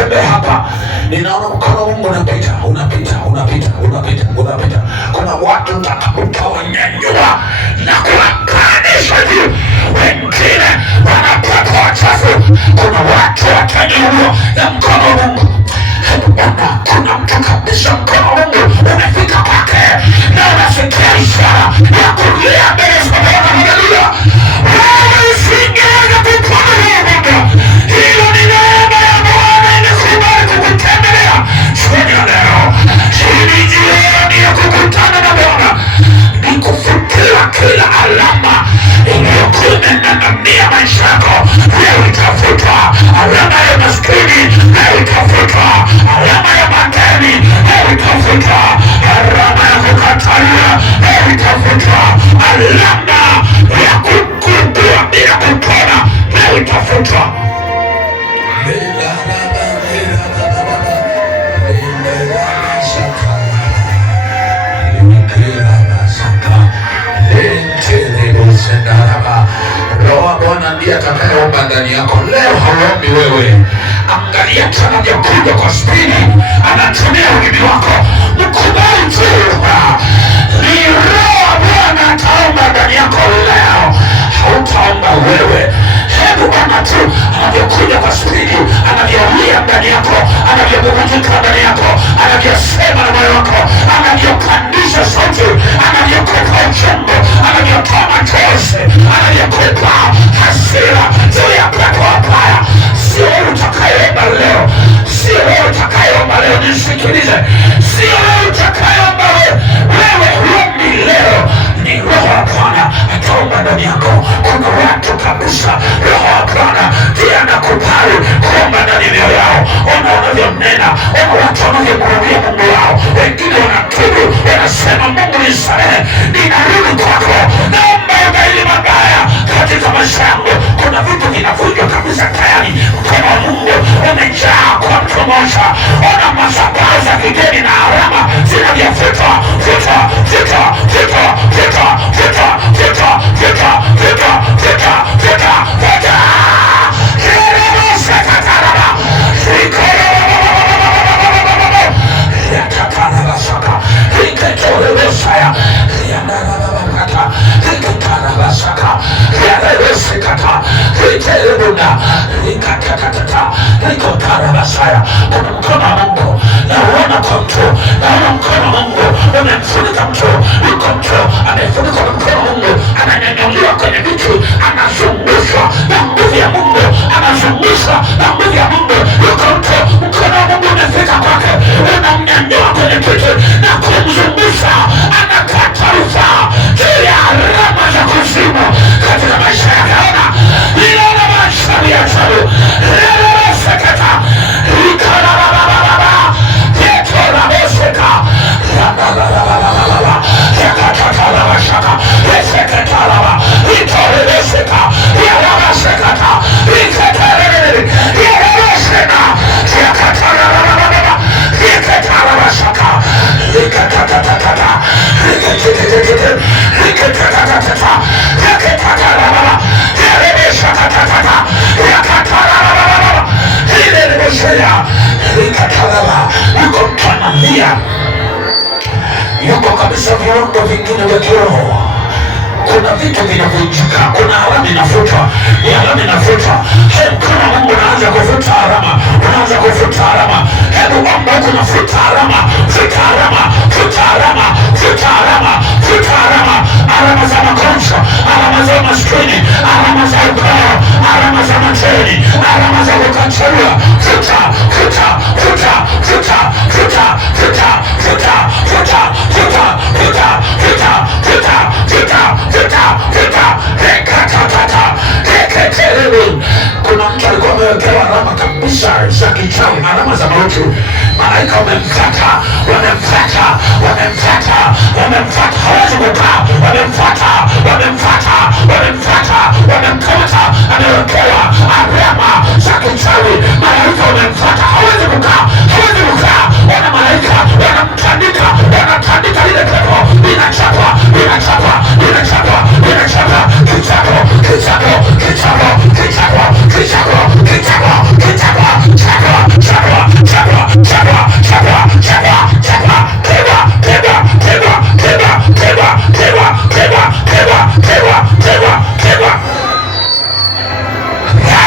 natembea hapa, ninaona mkono wa Mungu unapita. Kuna watu utawanyanyua na kuwapandisha juu, wengine wanapata wachafu. Kuna watu watanyanyua na mkono wa Mungu. Kuna mtu kabisa mkono wa Mungu umefika kwake, na unasikia ishara ya kulia mbele za Bwana. Haleluya! Wewe usingeweza kupona Mungu. Hilo ni neema ya Bwana imekubali kukutembelea jioni ya leo. Hii ni jioni ya kukutana na Bwana, ni kufutia kila alama iliyokuwa imeng'ang'ania maisha yako. Leo itafutwa alama ya maskini, leo itafutwa alama ya madeni, leo itafutwa alama ya kukataliwa, leo itafutwa alama ya kugundua bila kupona, leo itafutwa. Roho wa Bwana ndiye atakayeomba ndani yako. Leo hauombi wewe. Angalia tu anavyokuja kwa spidi, anatumia ulimi wako. Mkubali tu, ni Roho wa Bwana ataomba ndani yako leo, hautaomba wewe. Hebu ona tu anavyokuja kwa spidi, anavyolia ndani yako, anavyobubujika ndani yako, anavyosema na moyo wako, anavyopandisha sauti, anavyokupa uchungu, anavyotoa machozi, anavyokupa hasira juu ya pepo wabaya. Sio wewe utakayeomba leo, sio wewe utakayeomba leo. Nisikilize, sio wewe utakayeomba wewe huombi leo, ni Roho wa Bwana ataomba ndani yako. Kuna watu kabisa Roho wa Bwana ndiye anakubali kuomba ndani ya mioyo yao. Ona wanavyonena, ona watu wanavyomrudia Mungu wao. Wengine wanatubu, wanasema Mungu nisamehe, ninarudi kwako, naomba ugaili mabaya katika maisha yangu. Kuna vitu vinavunjwa kabisa tayari. Mkono wa Mungu umejaa kwa mtu mmoja. Ona madhabahu za kigeni na alama zinavyofutwa. Kuna mkono wa Mungu nauona kwa mtu, naona mkono wa Mungu umemfunika mtu. Yuko mtu amefunikwa na mkono wa Mungu, ananyanyuliwa kwenye vitu, anazungushwa na nguvu ya Mungu, anazungushwa na nguvu ya Mungu. Yuko mtu mkono wa Mungu umefika kwake, unamnyanyua kwenye kitu na kumzungusha, anakata rufaa juu ya alama za kuzimu katika maisha yake. Ona ninaona mashauri ya ajabu. Yuko kabisa viungo vingine vya kiroho. Kuna vitu vinavunjika, kuna alama inafutwa, ni alama inafutwa. Hebu kama Mungu unaanza kufuta alama, unaanza kufuta alama. Hebu omba huku nafuta alama, futa alama, futa alama, futa alama, futa alama. Alama za magonjwa, alama za maskini, alama za ukoo, alama za mateni, alama za kukataliwa. Futa, futa, futa, futa, futa, futa, futa, futa, futa, futa, futa, futa, futa, futa, futa, rekatatata, reketelele. Kuna mtu alikuwa amewekewa alama kabisa za kichawi, alama za mauti. Malaika wamemfuata, wamemfuata, wamemfuata, wamemfuata, hawezi kukaa, wamemfuata, wamemfuata, wamemfuata, wamemkamata, amewekewa alama za kichawi.